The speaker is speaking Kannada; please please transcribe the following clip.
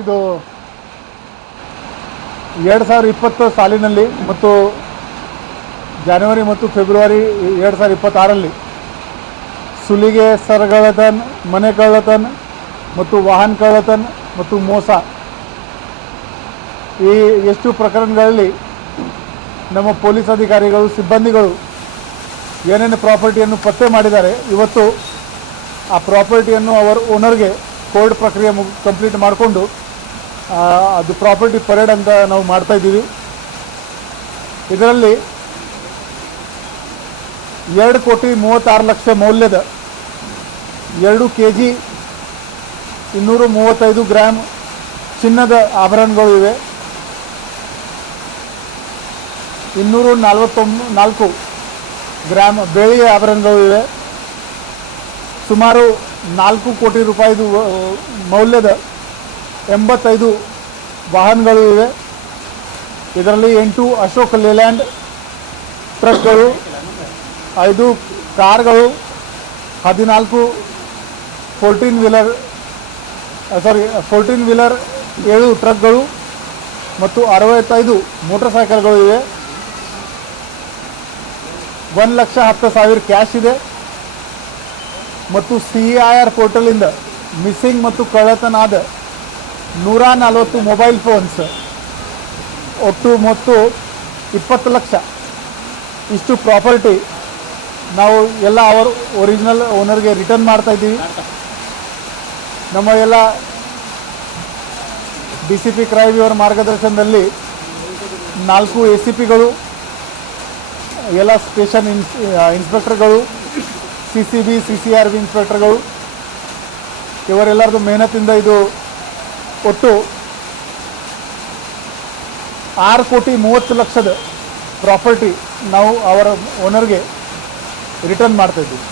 ಇದು 2020 ಸಾಲಿನಲ್ಲಿ ಮತ್ತು ಜನವರಿ ಮತ್ತು ಫೆಬ್ರವರಿ 2026ರಲ್ಲಿ ಸುಲಿಗೆ, ಸರಗಳ್ಳತನ, ಮನೆ ಕಳ್ಳತನ ಮತ್ತು ವಾಹನ ಕಳ್ಳತನ ಮತ್ತು ಮೋಸ ಈ ಎಷ್ಟು ಪ್ರಕರಣಗಳಲ್ಲಿ ನಮ್ಮ ಪೊಲೀಸ್ ಅಧಿಕಾರಿಗಳು ಸಿಬ್ಬಂದಿಗಳು ಏನೇನು ಪ್ರಾಪರ್ಟಿಯನ್ನು ಪತ್ತೆ ಮಾಡಿದ್ದಾರೆ. ಇವತ್ತು ಆ ಪ್ರಾಪರ್ಟಿಯನ್ನು ಅವರ ಓನರ್ಗೆ ಕೋರ್ಟ್ ಪ್ರಕ್ರಿಯೆ ಕಂಪ್ಲೀಟ್ ಮಾಡಿಕೊಂಡು ಅದು ಪ್ರಾಪರ್ಟಿ ಪರೇಡ್ ಅಂತ ನಾವು ಮಾಡ್ತಾಯಿದ್ದೀವಿ. ಇದರಲ್ಲಿ 2,36,00,000 ಮೌಲ್ಯದ 2 kg 235 ಗ್ರಾಮ್ ಚಿನ್ನದ ಆಭರಣಗಳು ಇವೆ. 244 ಗ್ರಾಮ್ ಬೆಳ್ಳಿಯ ಆಭರಣಗಳು ಇವೆ. ಸುಮಾರು 4 ಕೋಟಿ ರೂಪಾಯಿದು ಮೌಲ್ಯದ 85 ವಾಹನಗಳು ಇವೆ. ಇದರಲ್ಲಿ 8 ಅಶೋಕ್ ಲೇಲ್ಯಾಂಡ್ ಟ್ರಕ್ಗಳು, 5 ಕಾರ್ಗಳು, 14 14 ವೀಲರ್ 7 ಟ್ರಕ್ಗಳು ಮತ್ತು 65 ಮೋಟರ್ ಸೈಕಲ್ಗಳು ಇವೆ. 1,10,000 ಕ್ಯಾಶ್ ಇದೆ ಮತ್ತು CIR ಪೋರ್ಟಲಿಂದ ಮಿಸ್ಸಿಂಗ್ ಮತ್ತು ಕಳ್ಳತನಾದ 140 ಮೊಬೈಲ್ ಫೋನ್ಸ್, ಒಟ್ಟು ಮೊತ್ತ 20 ಲಕ್ಷ ಇಷ್ಟು ಪ್ರಾಪರ್ಟಿ ನಾವು ಎಲ್ಲ ಅವರ ಒರಿಜಿನಲ್ ಓನರ್ಗೆ ರಿಟರ್ನ್ ಮಾಡ್ತಾಯಿದ್ದೀವಿ. ನಮ್ಮ ಎಲ್ಲ DCP ಕ್ರೈಮ್ ಇವರ ಮಾರ್ಗದರ್ಶನದಲ್ಲಿ 4 ACPಗಳು, ಎಲ್ಲ ಸ್ಟೇಷನ್ ಇನ್ಸ್ಪೆಕ್ಟರ್ಗಳು, CCB CCRB ಇನ್ಸ್ಪೆಕ್ಟರ್ಗಳು ಇವರೆಲ್ಲರದು ಮೆಹನತಿಂದ ಇದು ಒಟ್ಟು 6,30,00,000 ಪ್ರಾಪರ್ಟಿ ನಾವು ಅವರ ಓನರ್ಗೆ ರಿಟರ್ನ್ ಮಾಡ್ತಾಯಿದ್ದೀವಿ.